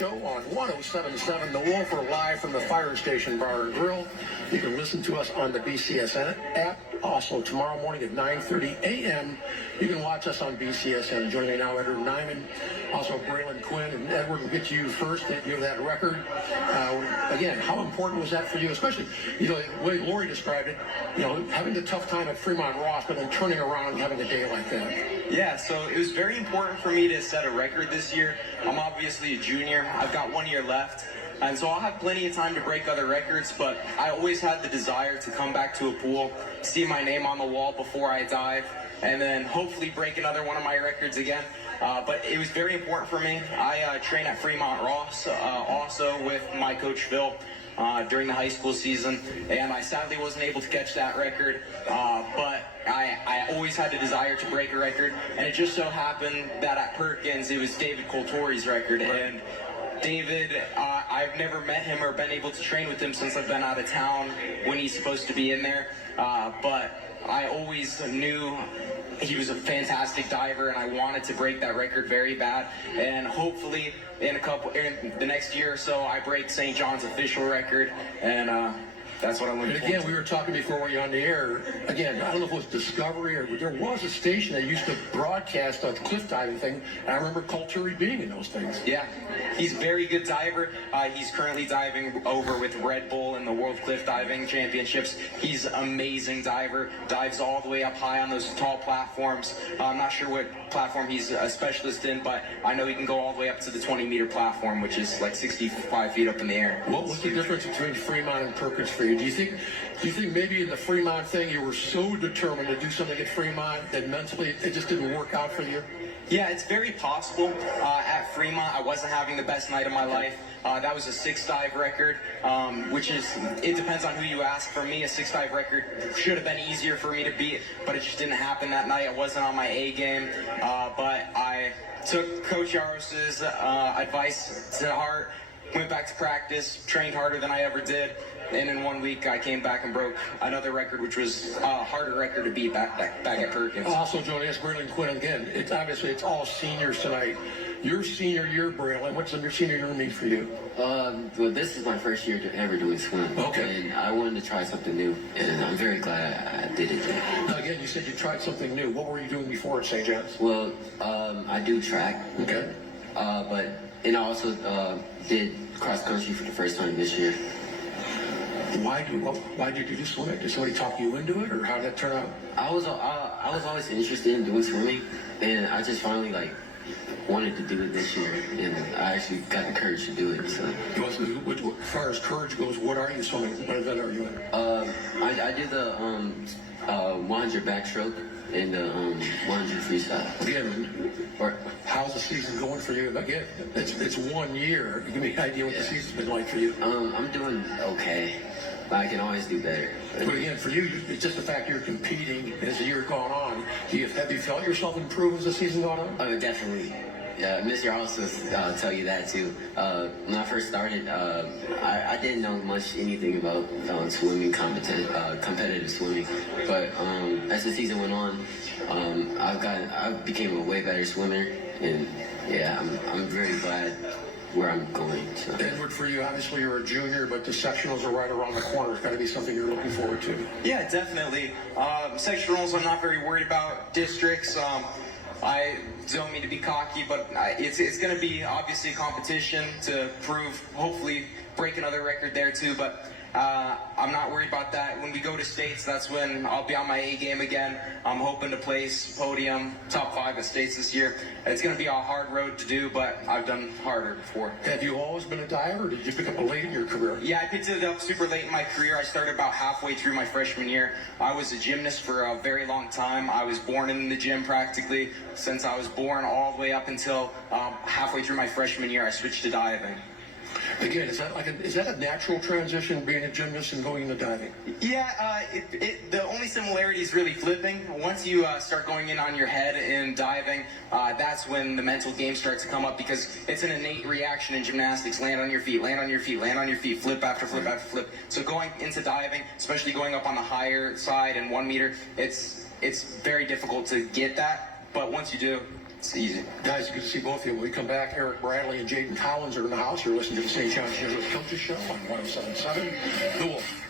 Show on 107.7 The Wolf, or live from the Fire Station Bar and Grill. You can listen to us on the BCSN app. Also, tomorrow morning at 9:30 a.m., you can watch us on BCSN. Joining me now, Edward Nyman, also Braylon Quinn. And Edward, we'll get to you first. You have that record. Again, how important was that for you? Especially, the way Lori described it, having the tough time at Fremont Ross, but then turning around and having a day like that. Yeah, so it was very important for me to set a record this year. I'm obviously a junior. I've got 1 year left. And so I'll have plenty of time to break other records, but I always had the desire to come back to a pool, see my name on the wall before I dive, and then hopefully break another one of my records again. But it was very important for me. I train at Fremont Ross, also with my coach Phil, during the high school season, and I sadly wasn't able to catch that record, but I always had the desire to break a record, and it just so happened that at Perkins it was David Coltori's record. And David, I've never met him or been able to train with him since I've been out of town when he's supposed to be in there, but I always knew he was a fantastic diver, and I wanted to break that record very bad. And hopefully in the next year or so, I break St. John's official record, and that's what I'm looking for. And again, we were talking before we were on the air. Again, I don't know if it was Discovery or there was a station that used to broadcast a cliff diving thing. And I remember Colturi being in those things. Yeah, he's a very good diver. He's currently diving over with Red Bull in the World Cliff Diving Championships. He's an amazing diver. Dives all the way up high on those tall platforms. I'm not sure what platform he's a specialist in, but I know he can go all the way up to the 20-meter platform, which is like 65 feet up in the air. What was the difference between Fremont and Perkins for you? Do you think maybe in the Fremont thing you were so determined to do something at Fremont that mentally it just didn't work out for you? Yeah, it's very possible. At Fremont, I wasn't having the best night of my life. That was a 6-dive record, it depends on who you ask. For me, a 6-dive record should have been easier for me to beat, but it just didn't happen that night. I wasn't on my A game, but I took Coach Yaros's advice to heart, went back to practice, trained harder than I ever did, and in 1 week I came back and broke another record, which was a harder record to beat back at Perkins. Also joining us, Braylon Quinn. Again, it's all seniors tonight. Your senior year, Braylon, what's your senior year mean for you? Well, this is my first year ever doing swim. Okay. And I wanted to try something new, and I'm very glad I did it. Now, again, you said you tried something new. What were you doing before at St. John's? Well, I do track. Okay. And I also did cross country for the first time this year. Why did you do swimming? Did somebody talk you into it, or how did that turn out? I was always interested in doing swimming, and I just finally wanted to do it this year, and I actually got the courage to do it. So, as far as courage goes, what are you swimming? What event are you in? I did the 100 backstroke and the 100 freestyle. Again, how's the season going for you? Again, it's 1 year. Give me an idea what the season's been like for you. I'm doing okay. I can always do better. But again, for you, it's just the fact you're competing as the year gone on. Have you felt yourself improve as the season gone on? Oh, definitely. Yeah, Mr. also tell you that too. When I first started, I didn't know anything about swimming, competitive swimming. But as the season went on, I became a way better swimmer, and yeah, I'm very glad where I'm going. So. Edward, for you, obviously you're a junior, but the sectionals are right around the corner. It's got to be something you're looking forward to. Yeah, definitely. Sectionals, I'm not very worried about. Districts, I don't mean to be cocky, but it's going to be obviously a competition to prove, hopefully break another record there too, but I'm not worried about that. When we go to states, that's when I'll be on my A game again. I'm hoping to place podium, top 5 at states this year. It's going to be a hard road to do, but I've done harder before. Have you always been a diver, or did you pick up late in your career? Yeah, I picked it up super late in my career. I started about halfway through my freshman year. I was a gymnast for a very long time. I was born in the gym practically. Since I was born all the way up until halfway through my freshman year, I switched to diving. Again, is that a natural transition, being a gymnast and going into diving? Yeah, the only similarity is really flipping. Once you start going in on your head in diving, that's when the mental game starts to come up, because it's an innate reaction in gymnastics. Land on your feet, land on your feet, land on your feet, flip after flip after flip. So going into diving, especially going up on the higher side and 1 meter, it's very difficult to get that. But once you do, It's easy. Guys, good to see both of you. When we come back, Eric Bradley and Jaden Collins are in the house. You're listening to the St. John Jesuit Coaches Show on 107.7 The Wolf.